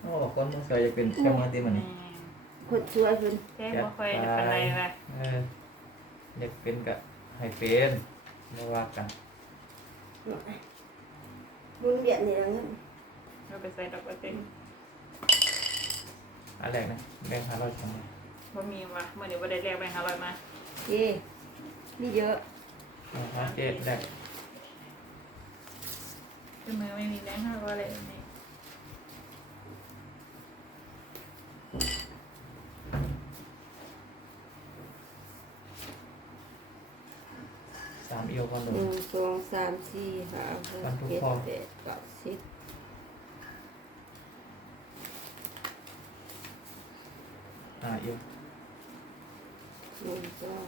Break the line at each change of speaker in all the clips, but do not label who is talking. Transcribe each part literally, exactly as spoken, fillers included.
โอ้คนมันสวยจะเป็นแค่มาตีมันนี่
คนช่วยคน
แจ้งบ่ค่อยปานใดล่ะ
เอออยากเป็นก็ให้เป็นไม่ว่ากัน
มุนเวียนเนี่ยเงิน
เราไปใส่ดอกเปอร์เซ็นต์
อันแรกนะแบงค์ห้าร้อยจังเลย
บ่มีว่ะมื้อนี้บ่ได้เรียกแบงค์ห้าร้อยมา
เย่นี่เยอะ
เอาเจ็ดแรก
คือมือไม่มีแบงค์ห้าร้อยเลยนี่
สามเอียวก่อนห
ห
นึ่ง
นึ่งสองสามสี่ห้าหก
วันทุก
เจ็ด
ข้อ
แปดเก้าสิบ
ห้าเอียว
หนึ่งสอง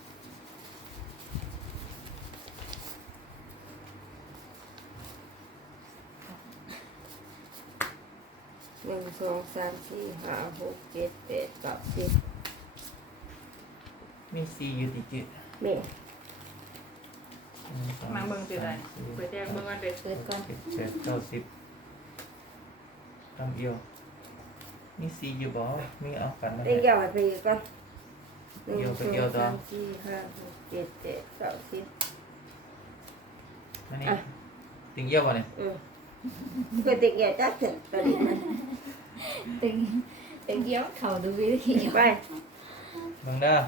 หนึ่งสองสามสี่ห้าหกเจ็ดแปดเก้าสิบ
มีสี่อยู่ติดจิต
แม่
มาเบิ่งสิได้เปิดแจ้งเบิ่งก่อนเด้อ
เปิดก่อน
สิบแปดเก้าสิบตามเอียวมีสี่อยู่บ่มีเอากันนะ
เด็กยาวไปอีกก่อนหนึ่ง
เกี่ยว
ส
ไป
อง
เกี่ยวต่อ
สามสี่ห้าหกเจ็ดแปดเก้าสิบ
มานี่
อ่ะ
ติงเยี่ยวบ่เนี่ย
อืมก็เด็กยาวจัดเสร็จตอนนี้นะ
ตึงตึงเกี้ยวเขาดูวิธี
ไป
เบิ่งเด้อ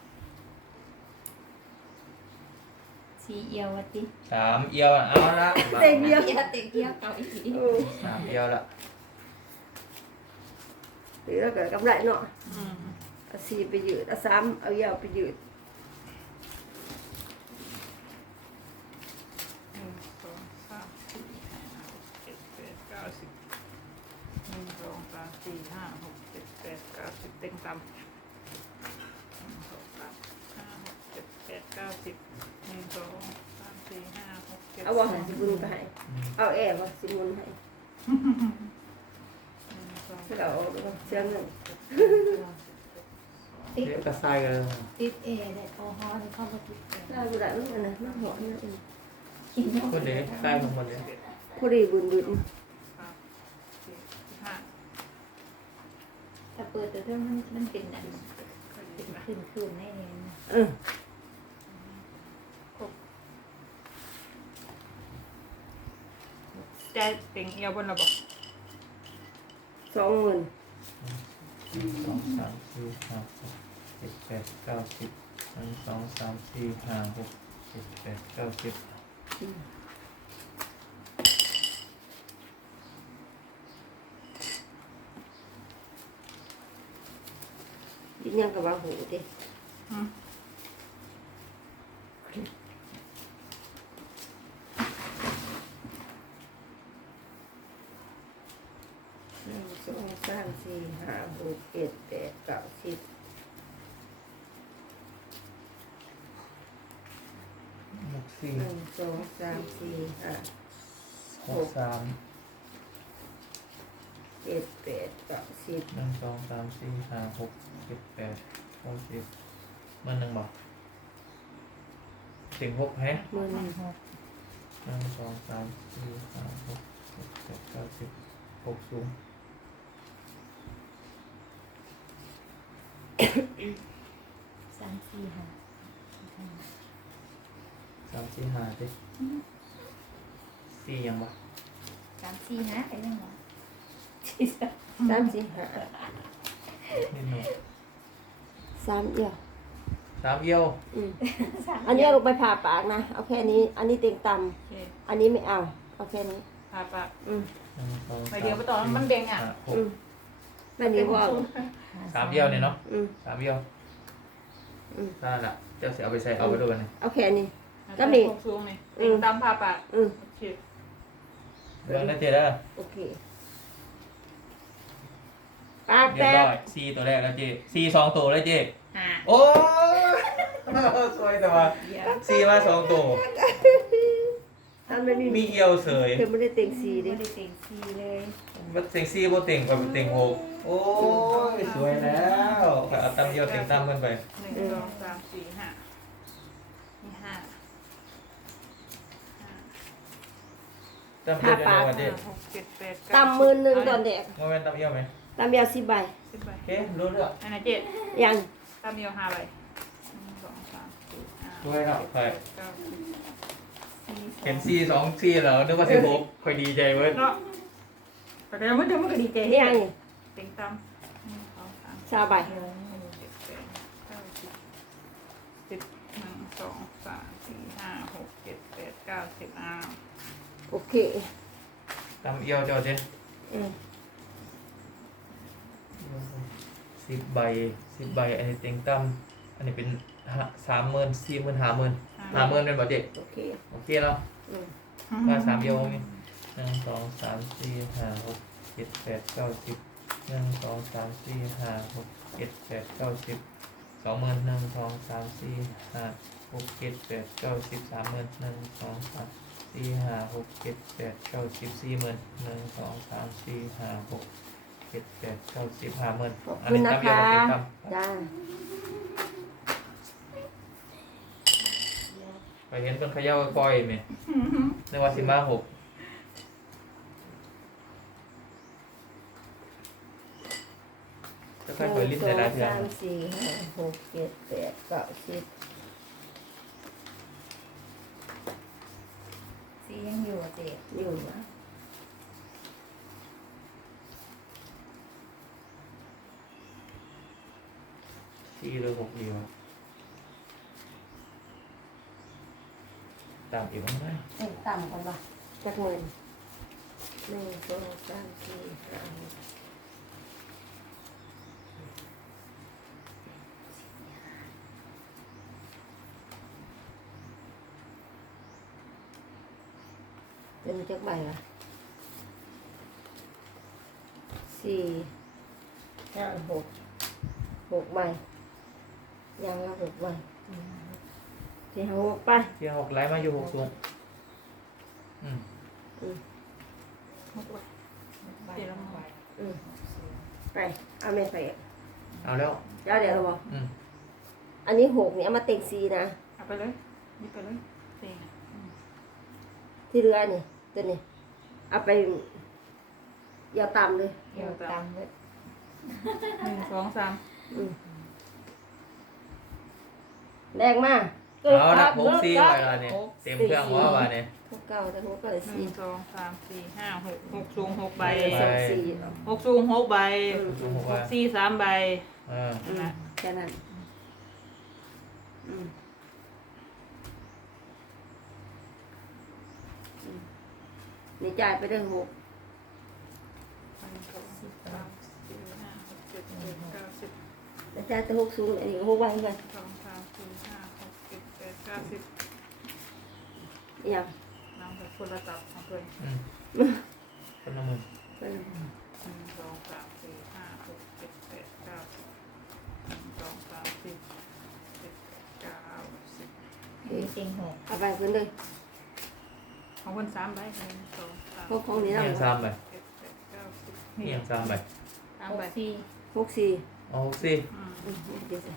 สีเอียววะติ
สามเอียวเอาละ
เด็กเดียว
เอียวตึงเกี้ยวเขาอีกที
เออ
สามเอียวละ
หรือเราเกิดกำไรเนาะ
อืม
เอาสี่ไปยืดเอาสามเอายาวไปยืด
หนึ่งสองสามสี่ห้าหกเจ็ดแปดเก้าสิบหนึ่งสองสามสี่ห้าหกเจ็ดแปดเก้าสิบเต็งตำหนึ่งสองสามห้าหกเจ็ดแปดเก้าสิบหนึ่งสองสามสี่ห้าหกเจ็ด
เอาว่าหาสิบุญไปให้
อืม
เอาแอร์ว่าสิบุญให้
หนึ่งสอง
ถ้าเราเอาเสียเงิน
ติด
เรียกกระไซกันเลย
ติดเอได้โอฮอลเข้ามาติดเอ
ถ้าบุญได้มันนะมันหอมนะอืม
กินเนาะ
คนเดียวใกล้ของคนเดียว
พอดีบุญบุญ
สามสี่ห้า
ถ้าเปิดแต่ถ้ามันมันเป็นอันเป็นคืนคืนให้เอง
เออ
ใจเต็งเอียวบนระบบ
สองหมื่น
หนึ่งสองสามสี่ห้าหกเจ็ดแปดเก้าสิบหนึ่งสองสามสี่ห้าหกเจ็ดแปดเก้าสิบ
ยิ่งยังกับว่าหูดิ
อืม
หนึ่งสองสามสี่ห้าหกเจ็ดแปดเก้าสิบ
หกสี่
หนึ่งสองสามสี่ห้า
หกสาม
เจ็ดแปดเก้าสิบ
หนึ่งสองสามสี่ห้าหกเจ็ดแปดเก้าสิบมันหนึ่งบอกถึงหกแฮะ
หมื่นหนึ่ง
หนึ่งสองสามสี่ห้าหกเจ็ดแปดเก้าสิบหกสูง
สามสี่ห้า
สามสี่ห้าดิสี่ยังวะ
สามสี่ห้าไปยังไง
สามสี่ห้า
นิดหน่อย
สามเอียว
สามเอียว
อืมอันนี้เอาลงไปผ่าปากนะ เอาแค่นี้ อันนี้เต็งต่
โอเค
ำอันนี้ไม่เอา เอาแค่นี้
พาปะ
อืม
หนึ่งสอง
ไปเดียวไปต่อมันเบ่งอ่ะ
ห้าห
อื
ก
มแบบนี้ว่า
สามเอียวเนี่ยเนาะ
อืม
สามเอียว
อืม
นั่นแหละเจ้าเสียเอาไปใส่เอาไปด้วยกันนี่
เอาแค่นี้ ก็
ก็
มี
มีสูงนี่เต็งตำพาปะ
อืม
โอเค
เรื่องนั้นเจ๊ได้อ
โอเค ปาก
เรี
แต
ยบ
ก
ร้อยสี่ตัวแรกแล้วเจ๊สี่สองตัวเลยเจ๊
ห้า
โอ้ย สวยแต่ว่า
เอียว
สี่มาสองตัว
ทำไม่มี
มีเอียวเสย
เธอไม่ได้เต็งสีดิ
ไม่ได้เต็งสี่เลย
มันเต็งซี่บ่เต็งไปเป็นเต็งหกโอ้ยสวยแล้วเอาตั้มเอียวเต็งตั้มกันไป
หนึ่งสองสามสี่ห้านี่ห้าห้า
ตำเอียวเดียวกันดิ
หกเจ็ดแปด
ตำหมื่นหนึ่งตอนเด็ก
โมเมนต์ตำเอียวไหม
ตำเดียวสิบใบ
สิบใบ
โอเครู้เรื่อง
อันไหนเจ็ด
ยัง
ตามเดียวห้าใบหนึ่งสองสามสี่ห้า
ช่วยเราใคร
เก้าสิบ
เห็นซีสองซีเหรอนึกว่าสิบหกค่อยดีใจเว้ย
เนาะแต่เดี๋ยวมันเดี๋ยวมันก็ดีใจ
นี่ยังนี่
เต็งตำหนึ่งสองสาม
ชาวใบ
หกเจ็ดแปดเก้าสิบสิบหนึ่งสองสามสี่ห้าหกเจ็ดแปดเก้าสิบอ้าว
โอเค
ตำเอียวเจ้าเจ๊
อืม
สิบใบสิบใบอันนี้เต็งตั้มอันนี้เป็นสามหมื่นสี่หมื่นห้าหมื่นห้าหมื่นเป็นบ่เจ๊
โอเค
โอเคแล้ว
อืม
มาสามเอียวนี่หนึ่งสองสามสี่ห้าหกเจ็ดแปดเก้าสิบหนึ่งสองสามสี่ห้าหกเจ็ดแปดเก้าสิบสองหมื่นหนึ่งสองสามสี่ห้าหกเจ็ดแปดเก้าสิบสามหมื่นหนึ่งสองสามสี่ห้าหกเจ็ดแปดเก้าสิบสี่หมื่นหนึ่งสองสามสี่ห้าหกเจ็ดแปดเก้าสิบห้าหมื่น
ขอบ
อัน
คุณ
นี้
นะ
ตั้มเอียว
คะ
เต็งตั้ม
จ้า
ไปเห็นต้นขย่าวก้อยไหมนึกว่าสิมาหกจะค่อยๆลิ้น
ส
ใส่
อง
หลายเทื่อ
สามสี่ห้าหกเจ็ดแปดเก้าสิบ
สียังอยู่อะเจ๊
อยู่นะ
สี่หรือหกดีวะตามอีกบ้างไหม
เต็มต่ำกันปะจักหมื่นหนึ่งสองสามสี่ห้าหก เป็นจักใบละสี่ห้าหกหกใบยังละหกใบสี่ห้าหกไป
ที่หกไล่มาอยู่หกสูงอืม
อืม
หกใบ
ใบ
เดี๋ยวเรา
ใบ
อืมไปเอาไม่ไปอ่ะ
เอาแล้ว
เดี๋ยวเดี๋ยวเราบอก
อืม
อันนี้หกเนี่ยเอามาเต็งซีนะ
เอาไปเลยนี่ไปเลยเต็ง
ที่เรือนี่ตัวนี้เอาไปยาวต่ำเลย
เดี๋ยวตามเลย
หนึ่งสองสาม
อืมแรงมาก
เอาละหกสี่ไปละเนี่ยเต็มเครื่องหัวว่าเนี่ย
หกเก้าแต่หกก็เลย
หนึ่
สี่
งสองสามสี่ห้าหกหกสูงหกใบ
สองสี่
หกสูงหกใบ
อืม
สูงหก
ห
ว่าก
สี่สามใบ
เออ
อืมแค่นั้นอืมอืมนี่จ่ายไปได้หก
หนึ่งสองสามสี่ห้าหกเจ็ดแปดเก้าสิบ
แล้วจ่ายแต่หกสูงอันนี้หกไว้กัน
สองสามสี่ห้าหกเจ็ดแปดเก้าสิบ
อย่าง
น้ำแบบคนละตับของเพื่อน
อืมคนละหมื่น
เป็น
หนึ่งสองสามสี่ห้าหกเจ็ดแปดเก้าสิบหนึ่งสองสามสี่เจ็ดแปดเก้าสิบ
คือเต็งหก
เอาไปขึ้นเลย
ของคนสามใบหนึ่งสองสาม
พวกของนี้
นี่
เรา
ยังซ้ำไป
เจ็ดแปดเก้าสิบ
นี่ยังซ้ำไป
สาม
ห
ใบ
กสี่
หกสี่
เอาหกสี่
อืม
อืมเดี๋ยวสิ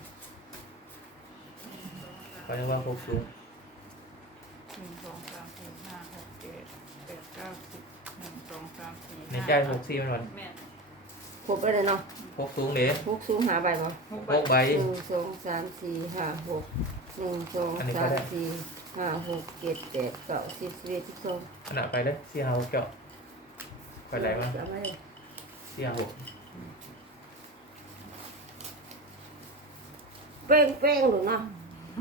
ก็นึกว่าหกสูง
หนึ่งสองสามสี่ห้าหกเจ็ดแปดเก้าสิบหนึ่งสองสามสี่
ในใจหกสี่มันวัน
แม่
ครบไปเลยเนาะ
หกสูงเด้
หกสูงหาใบเนาะ
หก
หก
ใบ
ใบ
หนึ่งสองสามสี่ห้าหกหนึ่งสอง
อันนี้ก็
สาม
ได้
สี่ห้าหกเจ็ดแปดเก้าสิบสิบเอ็ดสิบสอง
ขนาดไปเลยสี่ห้าหกเจาะไปไหนบ้าง
เอาไว้เลย
สี่ห้าหก
เป้งเป้งหรือเนาะ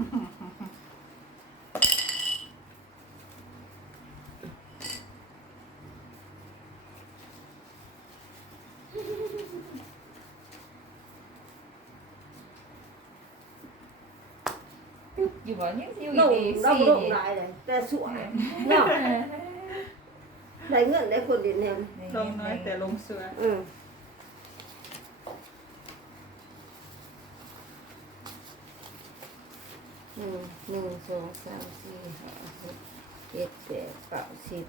อยู่บ่ยังอยู่
ลง
อีก
เรา
สี่
ลงได้เลยแต่สวยเนาะได้เงินได้คนเดียวเนี่ย
ลงน้อยแต่ลงเสือ
อืมหนึ่งหนึ่งสองสามสี่ห้าหกเจ็ดแปดเก้าสิบ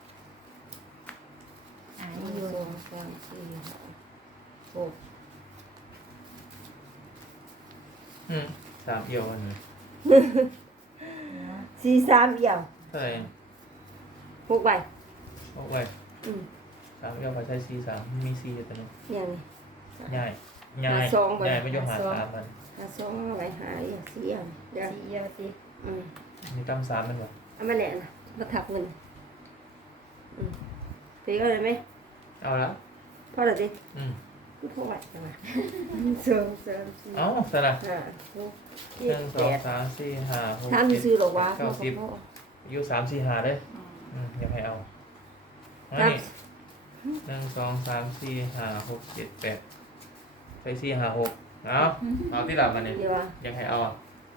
อ่า
หนึ่ง
อยู่
สองสามสี่ห้าหก
อืมสามเอียวอันนี้
สี่สามเอี่ยว
เท่าไหร่
หกใบ
ออกไป
อืม
สามเอียวไปใช้ซีสามมีซีอยู่ตัวนึง
อย่างนี้
ง่ายง่าย
หาสองก่อน
ง่ายไม่ยอมหาสามมัน
หาสองเอาไว้หาอย่างสี่อย่างเดี๋ยว
สี่เอียวสิ
อืม
มีตั้มสามมันวะ
เอามาแหละนะมาถักเงินอืมตีก็เลยไหม
เอาแล้ว
พอแล้วดิ
อืม
ไม่พอไหวจังหวะสองสามสี่
เอาสนะ
ห้าหก
ห
เจ็ด
นึ่งส
แป
อง
ด
สามสี่ห้าหก
ถ้ามี
เจ็ด
ซื้อหรอกวะ
เก้าสิบอยู่สามสี่ห้าเลย
อืม
อืมยังให้เอาอัน
ครับ
นี้หนึ่งสองสามสี่ห้าหกเจ็ดแปดใช้สี่ห้าหกเอาเอาที่หลับมันเนี่ย
เดี๋ยวอะ
ยังให้เอาอ่ะ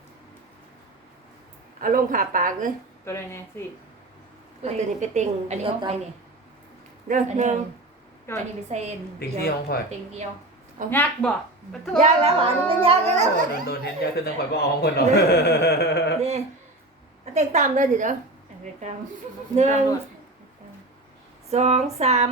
เอาลงผ่าปากเลย
ตัวอะไรเนี่ยสิ
เอาตัวนี้ไปเต็ง
อันนี้ของใครนี่
เด้อ
อัน
ห
นี้
นึ่ง
อันนี้เป็นเส้น
ติ๊กซี่ของข่อย
เต็งเดียว
ยากบ่ปะโถ
ยากแล้วหวานมันยากแล้ว
โอ้โดนโดนเห็นเยอะขึ้นตั้งข่อยก็เอาของคนเนาะ
นี่เอาเต็งตามเลยดิเด้อ
อันเดียวกัน
หนึ่งสองสาม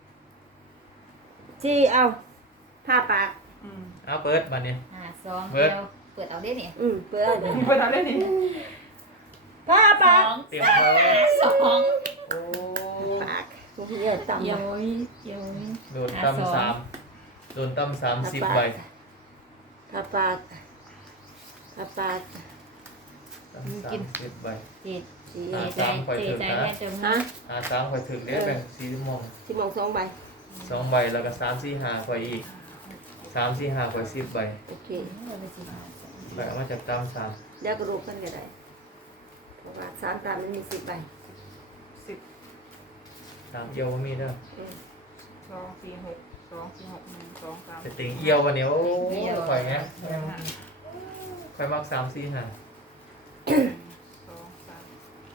สี่เอาผ่าปาก
อืม
เอาเปิดมาเนี่ย
หาสอง
เบิ
เดี
ด
ยวเปิดเอาได้เนี่ย
อืมเปิดเอาเดี๋ยว
มีคนทำได้นี่
ผ่า
ส
ปา
อก ง
เตรียมเขา
สอง
โอ้
ปากพวกนี้ต่ำ
เอีย
มาว
เอียว
โดนตั้มสามโดนตั้มสามสิบใบ
ผ่าปากผ่าปาก
ตั้มสามสิบใบ
เจ็ด
สี่
อ่า
เจใจเจใจแม่จน
ฮะ
อาสามข่อยถึงได้แบ่งสี่ชั่วโมง
สิบโมงสองใบ
สองใบแล้วก็สามสี่ห้าข่อยอีกสามสี่ห้าข่อยสิบใบ
โอเค
เราไปสิบห้าสอง
แบ่งมาจากตั้มสาม
เดี๋ยวก็รูปกันก็ได้เพราะว่าสามตามมันมีสิบใบ
สิบ
สามเอียวบ่มีเด้อ
อืม
สองสี่หกสองสี่หกหนึ่งสองสาม
แต่ติงเอียววันนี้โอ้ข่อยไง
ห้า
ข่อยมักสามสี่ห้า
สองสาม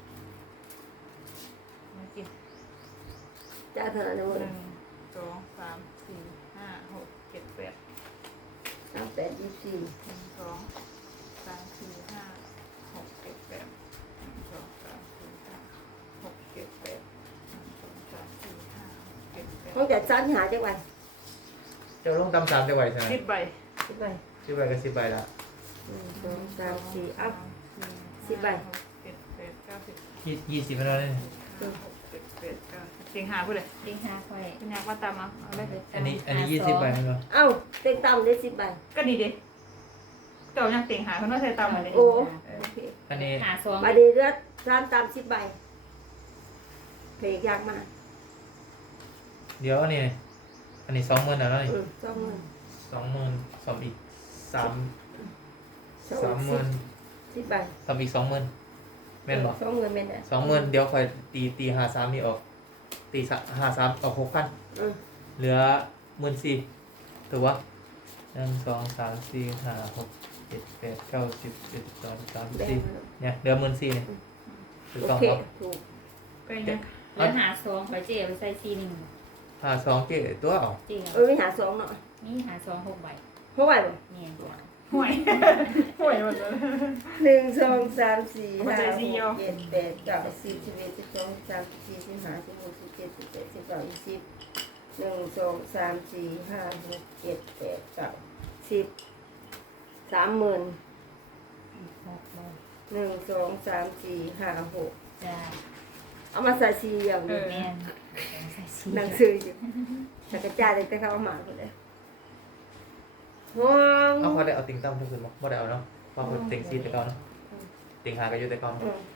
มากิน
จ้าเท่านั้นนะมึ
ห
ง
นึ่งสองสามสี่ห้าหกเจ็ดแปด
สามแปดยี่สี่
หนึ่งสองสามสี่ห้าหกเจ็ดแปดหนึ่งสองสามสี่ห้าหกเจ็ดแปดหนึ่งสองสามสี่ห้าหกเจ็ดแปด
ต้องจัดสามหาจังหวัด
เจ้าลงตั้มสามจะไหวใช่ไหม
สิบใบ
สิบใบ
สิบใบก็สิบใบละ
หนึ่งสองสามสี่เอ้า สิ
สิ
บใบ
หกเจ็ดแปดเก้าสิบ
ยี่ยี่สิบไปแล้วเนี่ย
ห้าหกเจ็ดแปดเก้าสิบเสียงหาพูดเลย
เต็งห้าค่อย
คุณอยากว่าตามมาเอาเลย
อันนี้อันนี้ยี่สิบใบไหมเนาะ
เอ้าเต็งต่ำได้สิบใบ
ก็ดีดิเจ้าอยากเสียงหาเขาต้องใช้ตามมาเลย
โอ้โอเค
อันนี้
หาสอง
ใบดีเลือดสามตามสิบใบเพลงยากมาก
เดี๋ยวอันนี้อันนี้สองหมื่นแล้วนี่
อืมสองหมื่น
สองหมื่นสองอีกสาม
สอง
สามหมื่น
สิบใบ
สามอีกสองหมื่นแม่นบ่
สองหมื่นแม่นอ่ะ
สองหมื่นเดี๋ยวคอยตีตีหาสามนี่ออก ตีสะหาสามออกหกพัน
อืม
เหลือหมื่นสี่ถือว่าหนึ่งสองสามสี่ห้าหกเจ็ดแปดเก้าสิบเจ็ดสิบสองสิบสามสิบ
แบ่ง
สี่
มาแล้ว
เนี่ยเหลือหมื่นสี่เนี่ยถูก
โอ
ต้อง
เค
ครับ
ถูก
ก็ยัง
แล้วหาสองค่อยเจ๊ไปใส่ซีหนึ่ง
หาสองเก๋ตัวเอา
เจ๊
เออไม่หาสองเนาะ
นี่หาสองหกใบ
เพราะว่าบ่
เนี่ย
ห่วยห่วยหมดเลย
หนึ่งสองสามสี่
หัว
ห้า
ใจ
ห
สี่
ก
เอียว
เจ็ดแปดเก้าสิบสิบเอ็ดสิบสองสิบสามสิบสี่สิบห้าสิบหกสิบเจ็ดสิบแปดสิบเก้ายี่สิบหนึ่งสองสามสี่ห้าหกเจ็ดแปดเก้าสิบสามหมื่น
หกใบ
หนึ่งสองสามสี่ห้าหก
จ้า
เอามาใส่สี่อย่างเดียว
แม่นใส่ซี
หนังสืออยู่แต่กระจายเลยแต่เขาเอามาหมดเลยห้อง
เอาพอได้เอาติงตั้มทุกคืนมั้งพอได้เอาเนาะพอคนติงซีแต่เก่าเนาะติงหากันอยู่แต่เก่า
อืม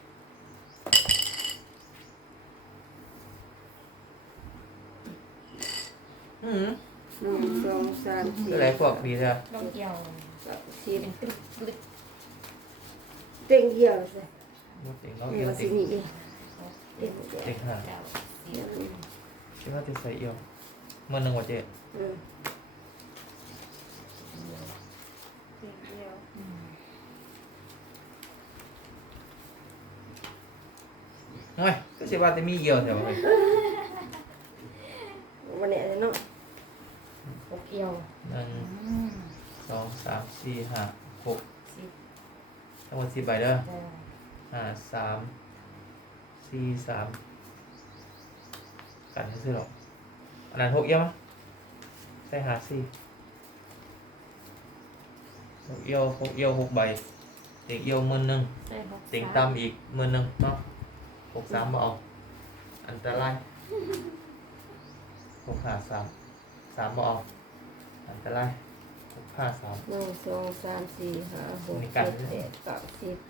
อืม
หนึ่งสองสามสี่
อะไรพวกดีใช่ไหม
ลองเกี่ยว
สิบ
เป็นตึ๊ดตึ๊ด
เต็งเดียวเลย
ติงเรา
นี่
เอียว
ว่า
ติ
สิ
ง
หนีเองเต็งเดียว
ติงหา
เก้าสิบ
คิดว่าจะใส่เอียวเมื่อหนึ่งว่าเจ๊
อืม
เสียงเดียว
อืม
โอ้ยก็สิว่าจะมีเอียวแถวไหน
วันนี้เนาะ
หกเอียว
หนึ่ง
อืม
สองสามสี่ห้าหก
สิบ
ทั้งหมดสิบใบเด้อ
จ้า
ห้าสามสี่สามกันให้ซื้อหรอกอันนั้นหกเอี้ยวมั้ยใส่หาสี่หกเอี้ยวหกเอี้ยวหกใบเต็งเอี้ยวหมื่นหนึ่ง
ใส่หก
เต็ง
สาม
ต่ำอีกหมื่นหนึ่งเนาะหกสามมาเอาอันตรายหกห้าสามสามบออกอันตรายหกห้าสาม
หนึ่งสองสามสี่ห้าหก
มีกั
เจ็
น
ด
ด้วย
แปดเก้าสิบ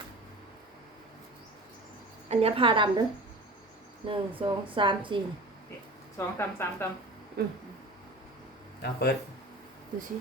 อันเนี้ยพาดำเด้อหนึ่งสองสามสี่
สองตำสามต
อืม
อ่ะเปิด
ดูสิ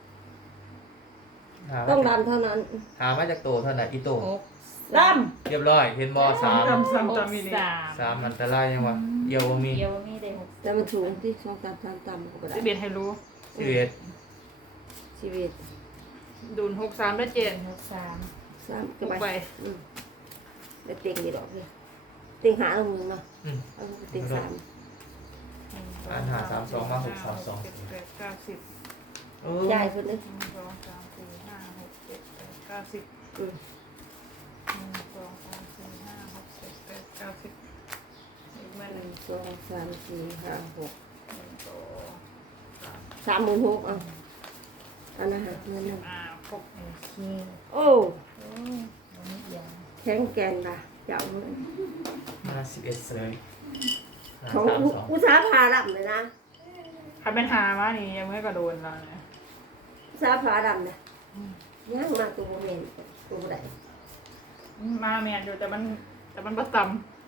หา
ต้อง
มาจาก
ดำเท่านั้น
หามาจากโตเท่าไหร่อีโต
หก
ด
เรียบร้อยเห็นบอ
ำ
สาม
ตำสาม
หก
ตำมีนี่
สาม
สามอันตรายยังวะเอียวบ่มี
เดียวมีได้หก
ำแต่มันถูกที่สองสามสามต่ำก็บ่ได้
สิบเอ็ดให้รู้
สิบเอ็ด
ชีวิต
ดูนหกสามได้เจ็ด
หกสาม
สาม
ห
ก็
ก
ไป
ไป
อืมแล้วเต็งกี่ดอกเนี่ยเต็งหาเอามือเนาะ
อืม
เอาเต็งสาม
อันหาสามสองมาหกสามสอง
เจ็ดแปดเก้าสิบ
เออ
จ่ายคนนึง
หนึ่งสองสามสี่ห้าหกเจ็ดแปดเก้าสิบ
อืม
หนึ่งสองสามสี่ห้าหกเจ็ดแปดเก้าสิบอีกมา
ห
หนึ่
นึ่
ง
งสองสามสี่ห้าหก
หนึ่งสองสาม
สามหมื่นหกเอาอันนั้นหาเงินหนึ่ง
อ่าหก
โอเค
โอ้
โอ้ยวันนี้เดียว
แข็งแกร่งด่ะเจ้าเงิน
มาสิบเอ็ดเลยหา
ของ
สาม
อุ
สอง
อุตสาหพาดำเลยนะ
ใครเป็นหามานี่ยังไม่กระโดนเราเนี่ย
อุตสาหพาดำเนี่ยย่างมาตัวโมเมนตัวบ่ได้
มาแมนอยู่แต่มันแต่มันประต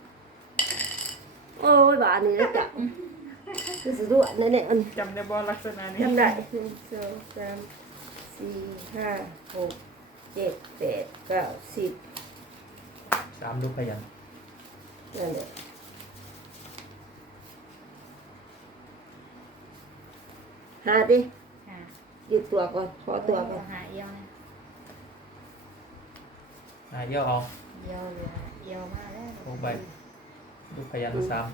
โอ้ยบาทนี้แล้วจ้ะคือสุดด้วยนั่นเนี่ยอัน
ำจำได้บอลักษณะนี้
ทำได้หนึ่งสองสามสี่ห้าหกเจ็ดแปดเก้าสิบ
สามลูกพยัญชนะ
นั่นแหละหาดิ
อ่า
หยุดตัวก่อนขอตัวก่อน
หาเอียวนะ
อ่ะเยี่ยวเอา
เอียวเหลือเอียวมาแล้ว
หกใบลูกพยัญชนะสาม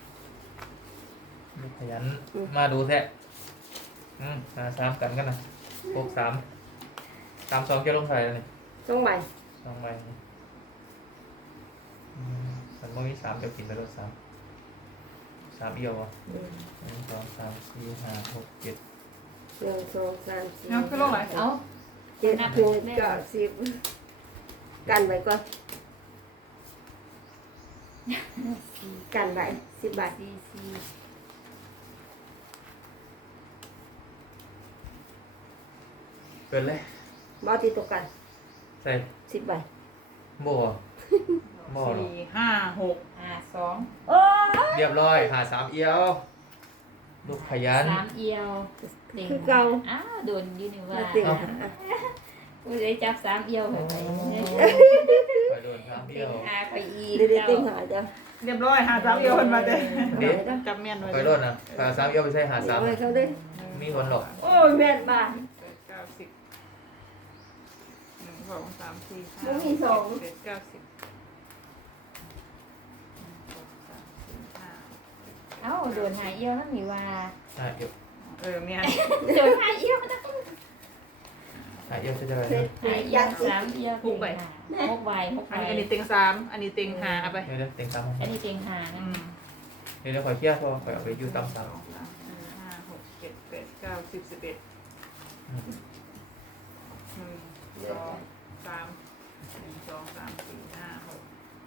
ลูกพยัญชนะมาดูแท้อืมหาสามกันกันนะหกสามสามสองจะลงใส่แล้วนี่
สองใบ
สองใบนี่อืมมันไม่มีสามจะกินไปรถสามสามเอียวอ่ะ
อืม
หนึ่งสองสามสี่ห้าหกเจ็ด
หนึ่งสองสามสี่
น้ำก็ลงไหล
เอา
เจ็ดแปดเก้าสิบกันไว้ก่อนกันไว้สิบใบ
สี่สี่
เปิดเลย
บอตีตกกัน
ใส่
สิบใบ
โบ่โบ่หรอ
สี่ห้าหก
ห้าสอง
โอ้
เรียบร้อยหาสามเอียวลูกพยัญช
สา
นะ
มเอียวหนึ่ง
คือเก่า
อ้าวโดนอยูนิว่า
มาติ่ง
เอ้า
หา
กูได้จับสามเอียวไปไป
ไปโดนสามเอี
เต็
ยว
งหาไปอีก
เดี๋ยวเดี๋ยวเต็งหาจ้ะ
เรียบร้อยหาสามเอียวคนมาเด้
เด็ด
จำแม่นไว้
ไปโดนนะหาสามเอียวไปใช่หา
เดี๋ย
สาว ม
ไว้เขาด้วย
มีคนหรอก
โอ้ยแม่นบ้าน
แปดเก้าสิบหนึ่งสองสามสี่ห้า
มันมีสอง
เจ็ดเก้าสิบหนึ่งสองสามสี่ห้า
เอ้าโดนหาเอียวนั่นนี่ว่า
หาเอียว
เออเมียน
โดนหาเอียวนะ
หาเอียวจะจะไป
เสร็จ
หาเอีย
ยั
ว
ดสิ
สามเอียวเต็งหาหกใบหก
อั
ใบ
นนี้อันนี้เต็งสามอันนี้เต็งหาเอาไป
เดี๋ยวเดี๋ยวเต็งสาม
อันนี้เต็งหา
อื
นะ
ม
เดี๋ยวเดี๋ยวขอเคลียร์เพราะว่าขอเอาไปอยู่ตาม
ส
สา
อ
ม
งสามสี่ห้าหกเจ็ดแปดเก้าสิบสิบเอ็ด
อืม
หนึ่งสองสามหนึ่งสองสามสี่ห้าหก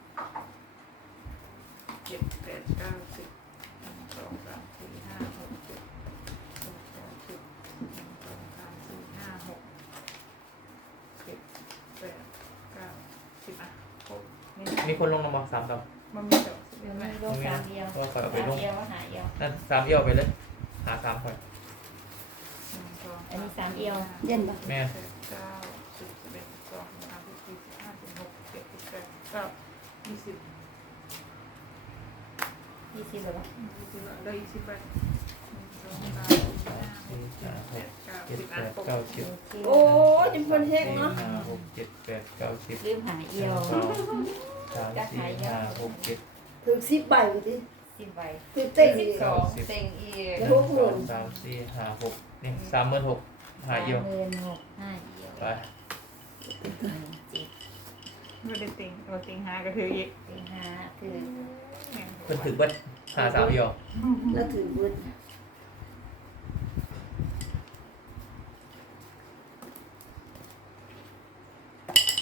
เจ็ดแปดเก้าสิบหนึ่งสองสามสี่ห้าหกเจ็ดแปดเก้าสิบหนึ่งสองสามสี่ห้าหกเจ็ดแปดเก้าสิบอ่ะครบนี่
มีคนลงลงมาสามดอก
มันมีดอกสิบ
มั
เอ็
น
ดไหม
มีโลกสามเอียว
เพราะว่าขอเอาไป
สาม
ลง
เอียวว่าหาเอียว
นั่นสามเอียวไปเลยหาสามก่อน
หนึ่งสอง
อันนี้สามเอียว
เย็นปะ
แม่
เจ็ดเก้าสิบสิบเอ็ดสิบสองสิบสามสิบสี่สิบห้าสิบหกสิบเจ็ดสิบแปดเก้ายี่สิบ
ยี่สิบเหรอ
ยี่สิบได้ยี่สิบแปดหนึ่งสองสาม
สองสี่ห้าหก
เจ็ด
เจ็ด
แป
แป
ด
ด
เก้า
เก้าสิบ
โอ้ยเป็นคนเฮง
สี่
เนาะ
ห้าหกเจ็ดแปดเก้าสิบ
ลืมหาเอียว
หนึ่งสองสามสี่ห้าหกเจ็ด
ถึงสิบใบอยู่ดิ
สิบใบ
ติดเต็ง
สิ
อี
บ
ก
สองเต็งเอีย
หนึ่ง
หกหมื่
สอน งสามสี่ห้าหกนี่สามหมื่นหกหาเอียว
สมหมื่นหกห้าเอียว
ไป
หนึ่งเจ็ด
ไม่ได้ติงเราติงหาก็คืออีก
เต็งห้าคือ
เพิ่นถึงเบัดหาสามเอียว
แล้วถือบุญ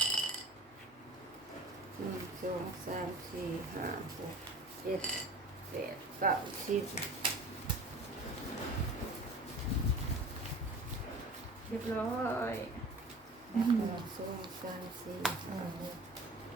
หนึ่งสองสามสี่ห้าหกเจ็ดแแปดเก้าสิบ
เรียบร้อย
หนึ่งสองสามสี่ห้าหก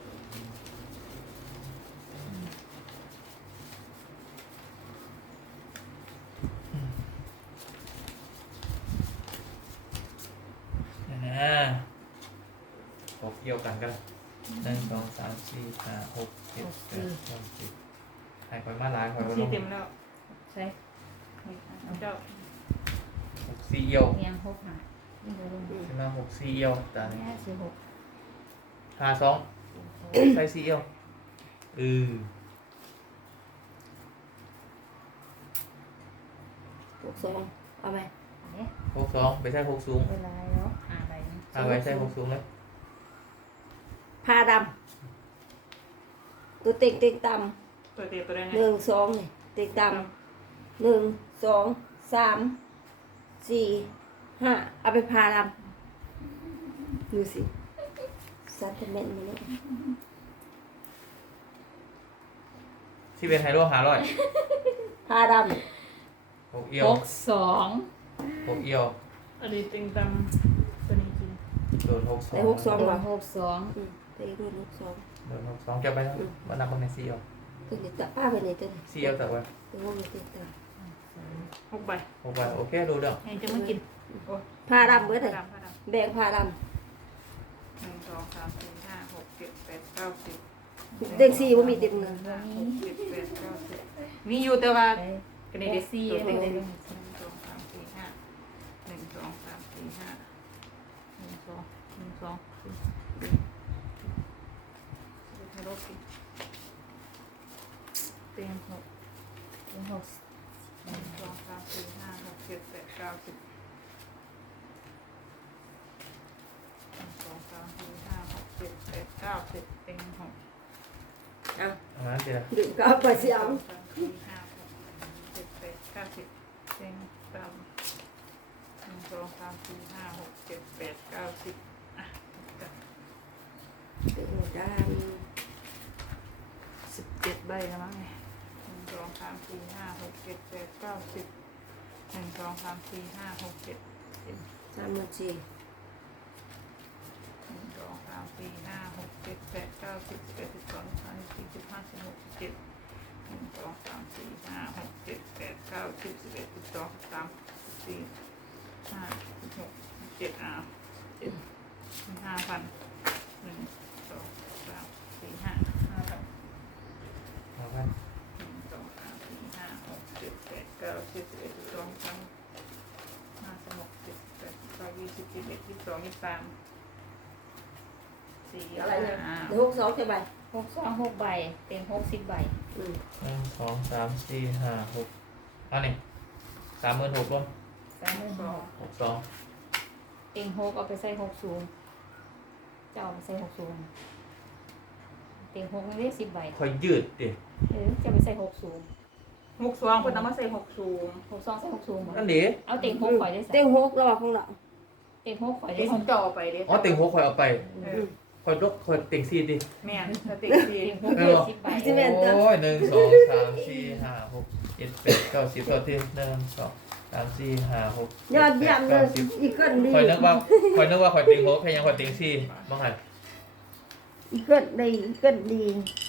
นะนะหกเกี่ยวกันกันหนึ่งสองสามสี่ห้าหกเจ็ดแปดเก้าสิบใครคอยมาหลายคอยมาล
สี่
ง
เต็มแล้ว
ใช่
เจ้า
หกสี่เอียว
เมียงหกหาไม่รู้ลง
ใช่ไหมหกสี่เอียวตา
แม่สี่หก
ห้าสองใส่สี่เอียวเออ
หกสองเอาไหม
อันนี้
หกสองไปใส่หกสูง
เวลาแล้วหาใบนะ
เอาไว้ใส่หกสูงเลย
ผ้าดำตัวเต็งเต็งต่
ตัวเดียวตัวได้
ำ
ไง
หนึ่งสองนี่เต็งต่ำหนึ่งสองสามสี่ห้าเอาไปผ้าดำดูสิซัตเตเมนต์มาเนี่ย
ที่เป็นไฮโลหาร้อย
ผ้าด
หกเอียว
หกสอง
หกเอียว
อันนี้เต็งตำตัวนี้จริง
โดนหกส
ำ
อง
ใส่หกสอง
โด
เหร
น
อ
หกสอง
อืมเต็งด้วยหกสอง
โดนหกสองเก็บไปแล้วมานับบางในสี่เอียว
ตัวนี้ตะป้าไปไหนตัวนี้
สี่เอียวแต่ว่า
ตัวนี้เต็งต่
หกใบ
หกไปโอเคดูเด้อ
ให้จะมากินโอ้
ำผ้าดำเบิดเลย
ดำผ้าดำ
แบ่งผ้าด
หนึ่งสองสามสี่ห้าหกเจ็ดแปดเก้าสิบ
ำเต็งสี่ว่ามีเต็งหนึ่ง
ห้าหกเจ็ดแปดเก้าสิบมีอยู่แต่ว่า
ไป
กันใน
เด
เด็ก
ซี่
ตัว
ไป
เต็ง
เล
ห
ย
นึ่งสองสามสี่ห้าหนึ่งสองสามสี่ห้าหนึ่งสองหนึ่งสองสี่ห้าหกเต็งหก
เป็นหก
หนึ่งสองสามสี่ห้าหกเจ็ดแปดเก้าสิบหนึ่งสองสามสี่ห้าหกเจ็ดแปดเก้าสิบเต็งหก
อ่ะ
เอางั้นเดี๋ยว
ดึงก็เอาไปเสีย
ส
ง
องสามสี่ห้าหกเจ็ดแปดเก้าสิบเต็งต่ำหนึ่งสองสามสี่ห้าหกเจ็ดแปดเก้าสิบอ่ะจัด
ดึงด้าน
สิบเจ็ดใบแล้วมั้งเนี่ยหนึ่งสองสามสี่ห้าหกเจ็ดแปดเก้าสิบหนึ่งสองสามสี่ห้าหกเจ็ดเจ็ด
สามหมื่นสี่
หนึ่งสองสามสี่ห้าหกเจ็ดแปดเก้าสิบสิบเอ็ดสิบสองสิบสามสิบสี่สิบห้าสิบหกสิบเจ็ดหนึ่งสองสามสี่ห้าหกเจ็ดแปดเก้าสิบสิบเอ็ดสิบสองสิบสามสิบสี่ห้าสิบหกสิบเจ็ดอ่ะเจ็ดห้าพันหนึ่งสองสามสี่ห้าห้าพัน
เอาไป
หนึ่งสองสามสี่ห้าหกเจ็ดแปดเก้าสิบสิบเอ็ดสิบสองสิบสามห้าสิบหกสิบเจ็ดสิบแปดสิบเก้ายี่สิบยี่สิบเอ็ดยี่สิบสองยี่สิบสามสี่
อะไรเนี่ย
อ่า
เดี๋ยวหกสองจะไป
หกสองหกใบเต็มหกสิบใบ
อืม
หนึ่งสองสามสี่ห้าหกอันนี้สามหมื่นหกรวม
สามหมื่นหก
หกสอง
เต็งหกเอาไปใส่หกสูงเจ้าเอาไปใส่หกสูงเต็งหกไม่ได้สิบใบ
คอยยืดดิ
เออจะไปใส่หกสูง
หกสองคนต้องมาใส่หกสูง
หกสองใส่หกสูงหมด
นั่นดิ
เอาเต็งหกข่อยได้ใส่
เต็งหกระหว่างของเรา
เต็งหกข่อยได้
เดี๋ยวผ
ใส่
มจะเอาไปเลย
อ๋อติงหกคอยเอาไป
เออ
คอยลกคอยติงสี่ดิ
แม่นสติดี
เต็งหกเจ็ดสิบใบ
โอ้ยหนึ่งสองสามสี่ห้าหกเจ็ดแปดเก้าสิบต่อที่หนึ่งสองสามสี่ห้าหก
ยอดเยี่ยมเลยอีกเกินดี
คอยนึกว่าคอยนึกว่าคอยติงหกแค่ยังคอยติงสี่บ้างไง
อีกเกินดีอีกเกินดี
อ